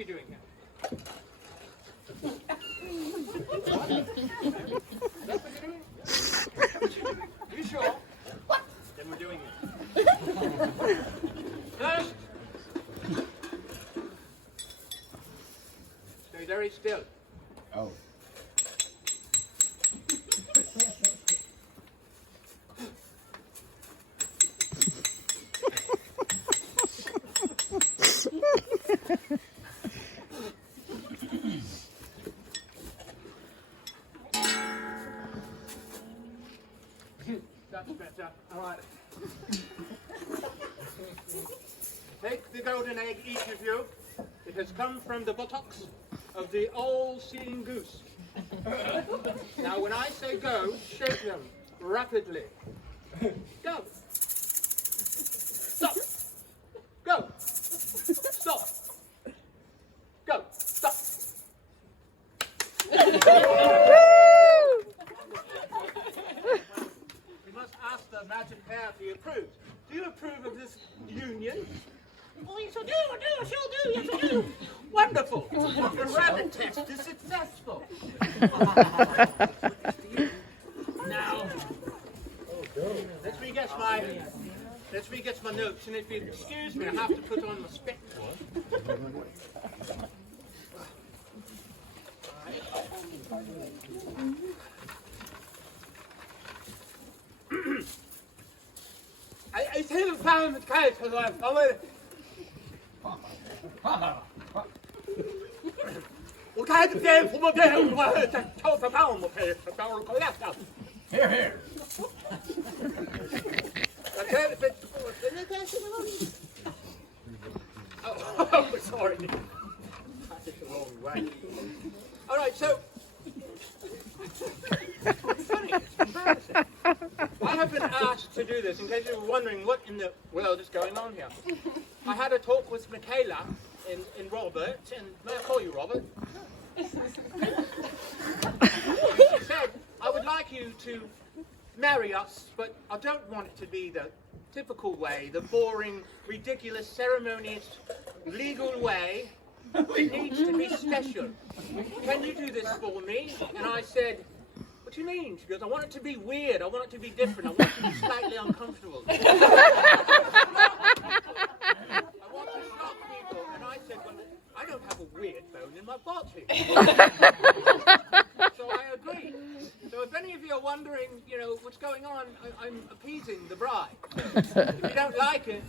are you doing here? That's what you're doing? You sure? Then we're doing it. First, stay very still. Oh. That's better. All right. Take the golden egg, each of you. It has come from the buttocks of the all-seeing goose. Now, when I say go, shake them rapidly. Go. Stop. Go. Stop. Go. Stop. We must ask the magic pair if he approves. Do you approve of this union? Oh, yes, I do, I sure do, yes, I do. Wonderful. The rabbit test is successful. Now, let's re-get my notes, and if you excuse me, I have to put on my spectacles. I think I found the case because I'm Och kan inte bli för mig det var ta för barn och för barn och läsa. Here. Oh, sorry. That's it the wrong way. All right, so it's funny. It's embarrassing. I have been asked to do this in case you were wondering what in the world is going on here. I had a talk with Michaela in Robert, and may I call you Robert? She said, I would like you to marry us, but I don't want it to be the typical way, the boring, ridiculous, ceremonious, legal way. It needs to be special. Can you do this for me? And I said, what do you mean? She goes, I want it to be weird. I want it to be different. I want it to be slightly uncomfortable. I want to shock people. And I said, well, I don't have a weird bone in my body. So I agreed. So if any of you are wondering, you know, what's going on, I'm appeasing the bride. If you don't like it,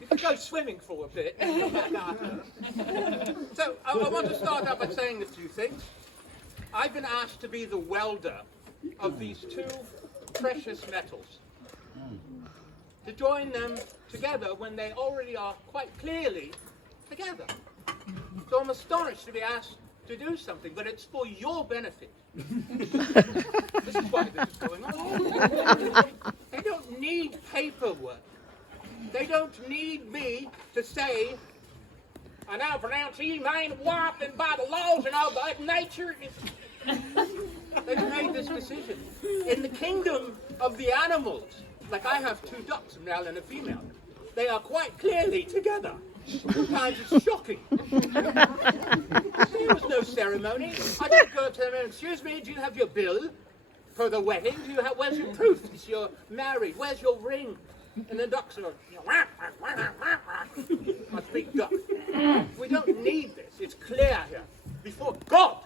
you can go swimming for a bit and come back after. So I want to start out by saying a few things. I've been asked to be the welder of these two precious metals, to join them together when they already are quite clearly together. So I'm astonished to be asked to do something, but it's for your benefit. This is why this is going on. They don't need paperwork. They don't need me to say, I now pronounce ye main wife and by the laws and all that nature. They've made this decision. In the kingdom of the animals, like I have two ducks, a male and a female, they are quite clearly together. Sometimes it's shocking. There was no ceremony. I didn't go to them and, excuse me, do you have your bill for the wedding? Where's your proof that you're married? Where's your ring? And the ducks are, I speak duck. We don't need this. It's clear here. Before God.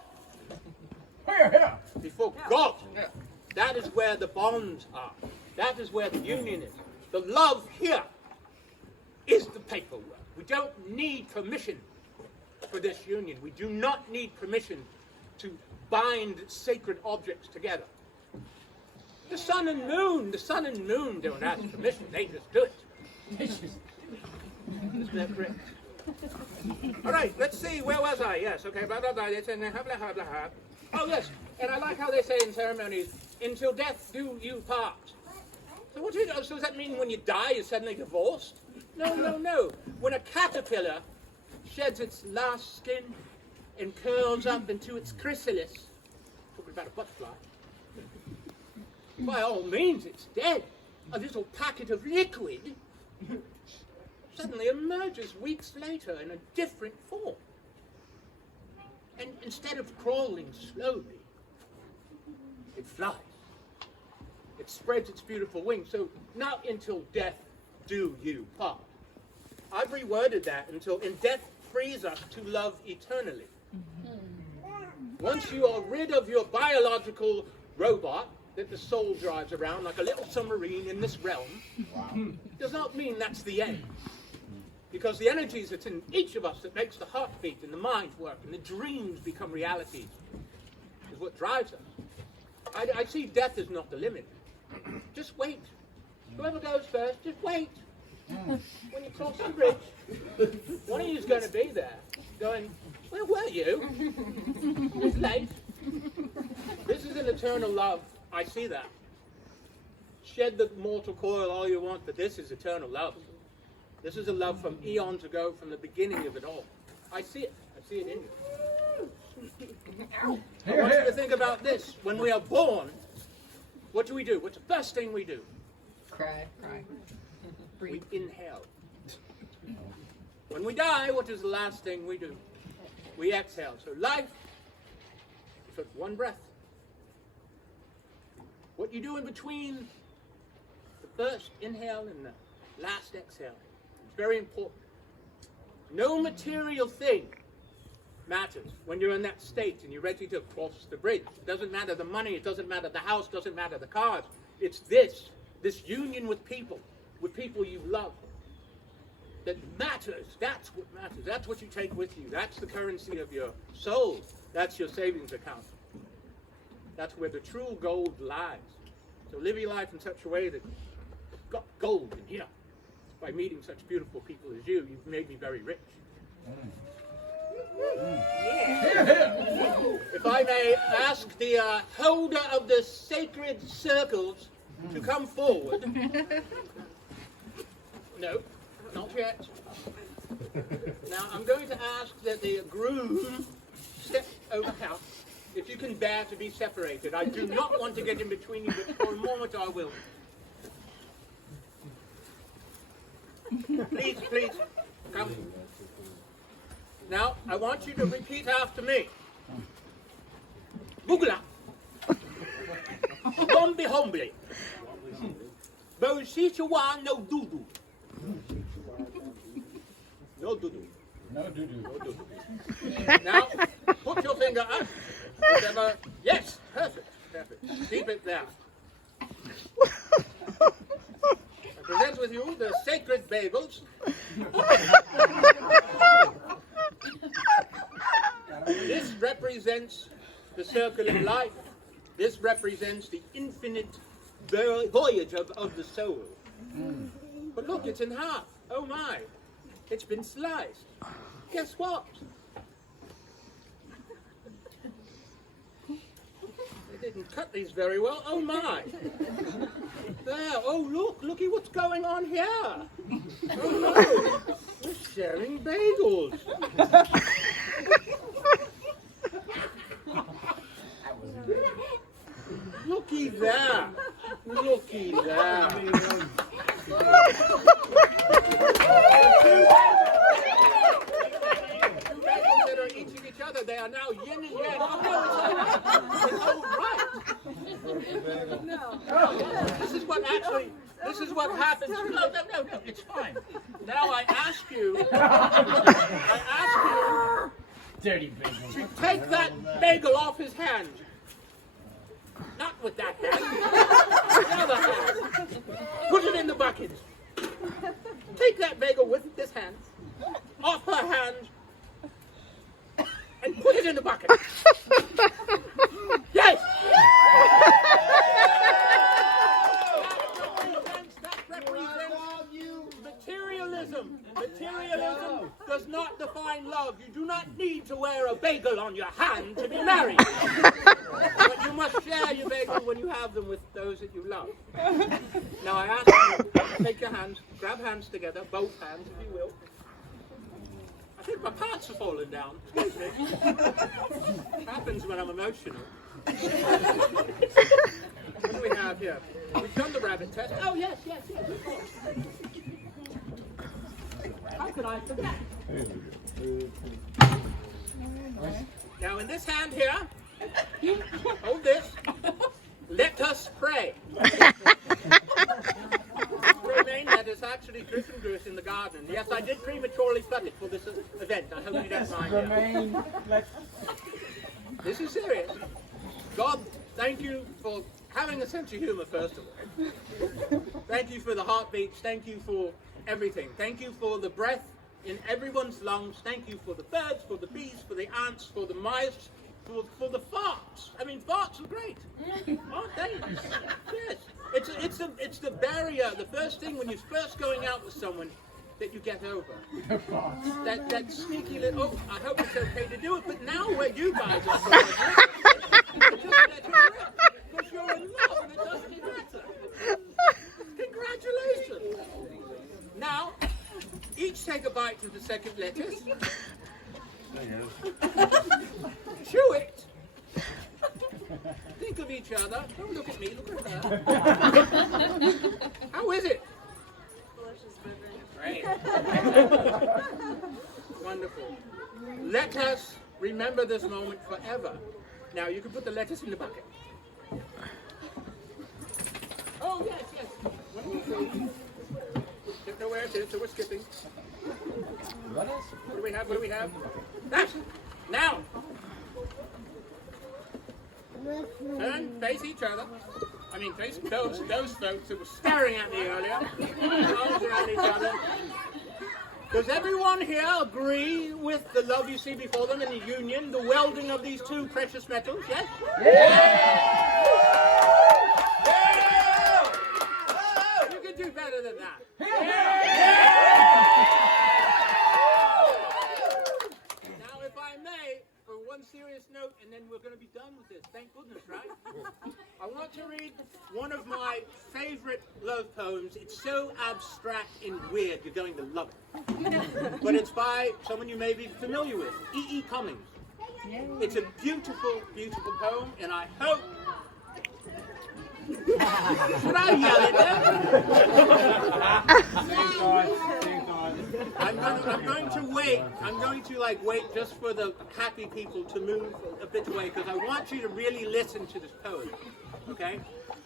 Here. Before God. That is where the bonds are. That is where the union is. The love here is the paperwork. We don't need permission for this union. We do not need permission to bind sacred objects together. The sun and moon don't ask permission. They just do it. Isn't that correct? All right, let's see. Where was I? Yes, okay. Blah, blah, blah. Oh, yes. And I like how they say in ceremonies, until death do you part. So what do you do? So does that mean when you die, you're suddenly divorced? No. When a caterpillar sheds its last skin and curls up into its chrysalis, talking about a butterfly, by all means it's dead. A little packet of liquid suddenly emerges weeks later in a different form. And instead of crawling slowly, it flies. It spreads its beautiful wings. So not until death do you part. I've reworded that until in death frees us to love eternally. Once you are rid of your biological robot that the soul drives around like a little submarine in this realm, does not mean that's the end. Because the energies that's in each of us that makes the heart beat and the mind work and the dreams become realities is what drives us. I see death as not the limit. Just wait. Whoever goes first, just wait. When you cross the bridge, one of you is going to be there going, where were you? It's late. This is an eternal love. I see that. Shed the mortal coil all you want, but this is eternal love. This is a love from eons ago, from the beginning of it all. I see it. I see it in you. I want you to think about this. When we are born, what do we do? What's the first thing we do? Cry. We inhale. When we die, what is the last thing we do? We exhale. So life is just one breath. What you do in between the first inhale and the last exhale is very important. No material thing matters when you're in that state and you're ready to cross the bridge. It doesn't matter the money, it doesn't matter the house, it doesn't matter the cars. It's this union with people you love, that matters. That's what matters. That's what you take with you. That's the currency of your soul. That's your savings account. That's where the true gold lies. So live your life in such a way that you've got gold in here. By meeting such beautiful people as you, you've made me very rich. If I may ask the holder of the sacred circles to come forward. No, not yet. Now I'm going to ask that the groom step over house. If you can bear to be separated. I do not want to get in between you, but for a moment I will. Please, come. Now, I want you to repeat after me. Bugla. Bombi hombi. Bosichawa no dudu. No dudu. No doo-doo. No dudu. Now, put your finger up. Whatever. Yes, perfect. Keep it there. I present with you the sacred bagels. This represents the circle of life. This represents the infinite voyage of the soul. But look, it's in half. Oh my. It's been sliced. Guess what? They didn't cut these very well. Oh my. There. Oh looky what's going on here. Oh no. We're sharing bagels. Looky there. Looky there. Two bagels that are eating each other. They are now yin and yang. Oh no, it's all right. No. This is what happens. No, it's fine. Now I ask you Dirty bagel. to take that bagel off his hand. Not with that hand. The other hand. Put it in the bucket. Take that bagel with this hand, off her hand, and put it in the bucket. Yes! That represents materialism. Materialism does not define love. You do not need to wear a bagel on your hand to be married. But you must share your bagel when you have them with those that you love. Now I ask you, take your hands, grab hands together, both hands if you will. I think my pants are falling down. Excuse me. It happens when I'm emotional. What do we have here? We've done the rabbit test. Oh yes, of course. that I forget. Now in this hand here, hold this. Let us pray. Remain, that is actually Griffin in the garden. Yes, I did prematurely pluck it for this event. I hope you don't mind. Remain. This is serious. God, thank you for having a sense of humor, first of all. Thank you for the heartbeats. Thank you for everything. Thank you for the breath in everyone's lungs. Thank you for the birds, for the bees, for the ants, for the mice, for the farts. I mean, farts are great, aren't they? Yes. It's the barrier, the first thing when you're first going out with someone that you get over. That sneaky little, oh, I hope it's okay to do it, but now where you guys are from, just let it rip, because you're in love and it doesn't matter. Congratulations. Now, each take a bite of the second lettuce. Chew it. Think of each other. Don't look at me, look at her. How is it? Great. Wonderful. Let us remember this moment forever. Now you can put the lettuce in the bucket. Oh yes, yes. Don't know where it is, so we're skipping. What do we have? What do we have? That. Now. Turn, face each other. I mean, face those folks who were staring at me earlier. Arms around each other. Does everyone here agree with the love you see before them in the union, the welding of these two precious metals? Yes? Yeah! Yeah! You can do better than that. Now, if I may, for one serious note, and then we're going to be done with this. Thank goodness, right? I want to read one of my favorite love poems. It's so abstract and weird, you're going to love it. But it's by someone you may be familiar with, E.E. Cummings. It's a beautiful, beautiful poem, and I hope... Should I yell at them? I'm going to wait. I'm going to wait just for the happy people to move a bit away, because I want you to really listen to this poem, okay?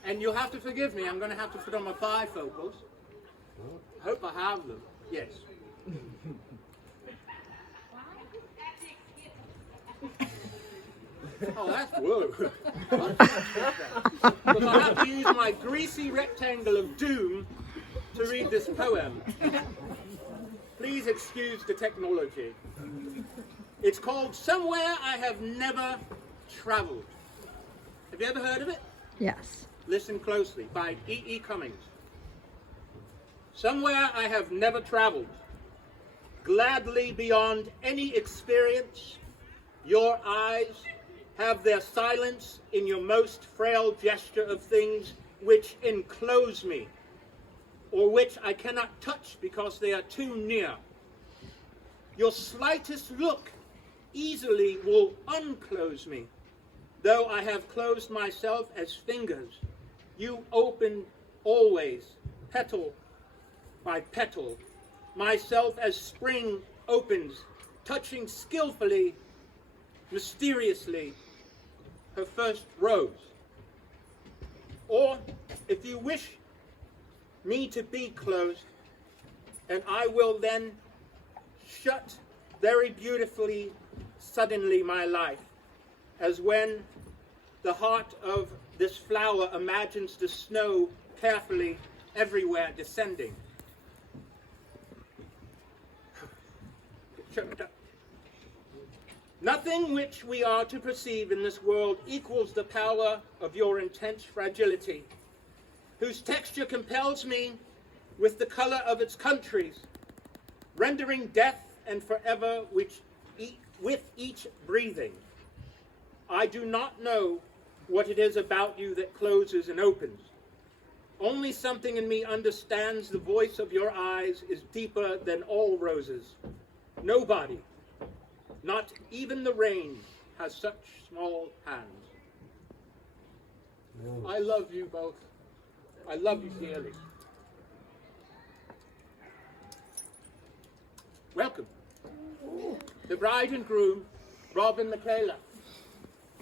And you'll have to forgive me. I'm going to have to put on my bifocals. I hope I have them. Yes. Oh, that's whoa. Because I have to use my greasy rectangle of doom to read this poem. Please excuse the technology. It's called Somewhere I Have Never Traveled. Have you ever heard of it? Yes. Listen closely, by E.E. Cummings. Somewhere I have never traveled, gladly beyond any experience, your eyes have their silence in your most frail gesture of things which enclose me, or which I cannot touch because they are too near. Your slightest look easily will unclose me, though I have closed myself as fingers. You open always, petal by petal, myself as spring opens, touching skillfully, mysteriously, her first rose. Or, if you wish me to be closed, and I will then shut very beautifully, suddenly my life, as when the heart of this flower imagines the snow carefully everywhere descending. Nothing which we are to perceive in this world equals the power of your intense fragility, whose texture compels me with the color of its countries, rendering death and forever with each breathing. I do not know what it is about you that closes and opens. Only something in me understands the voice of your eyes is deeper than all roses. Nobody, not even the rain, has such small hands. I love you both. I love you dearly. Welcome. The bride and groom, Rob and Michaela.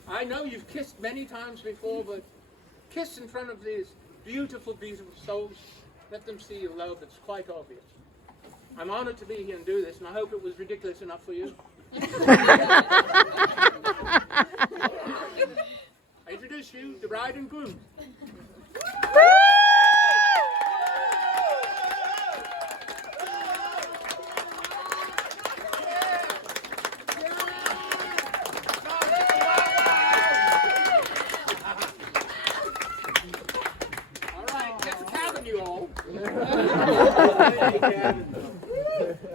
I know you've kissed many times before, but kiss in front of these beautiful, beautiful souls. Let them see your love. It's quite obvious. I'm honored to be here and do this, and I hope it was ridiculous enough for you. I introduce you, the bride and groom.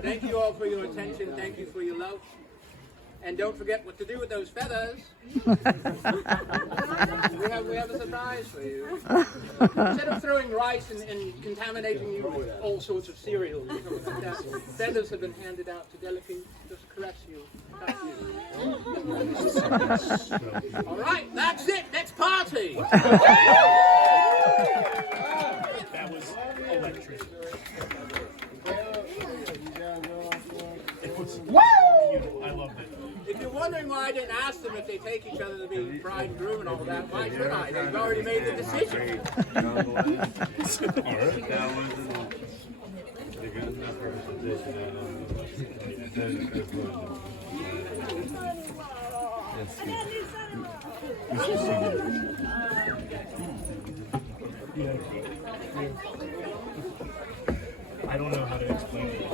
Thank you all for your attention. Thank you for your love. And don't forget what to do with those feathers. we have a surprise for you. Instead of throwing rice and contaminating you with all sorts of cereals, feathers have been handed out to delicately just caress you, touch you. All right, that's it. Next party. That was electric. It was beautiful. I loved it. If you're wondering why I didn't ask them if they take each other to be bride and groom and all that, why should I? They've already made the decision. I don't know how to explain it.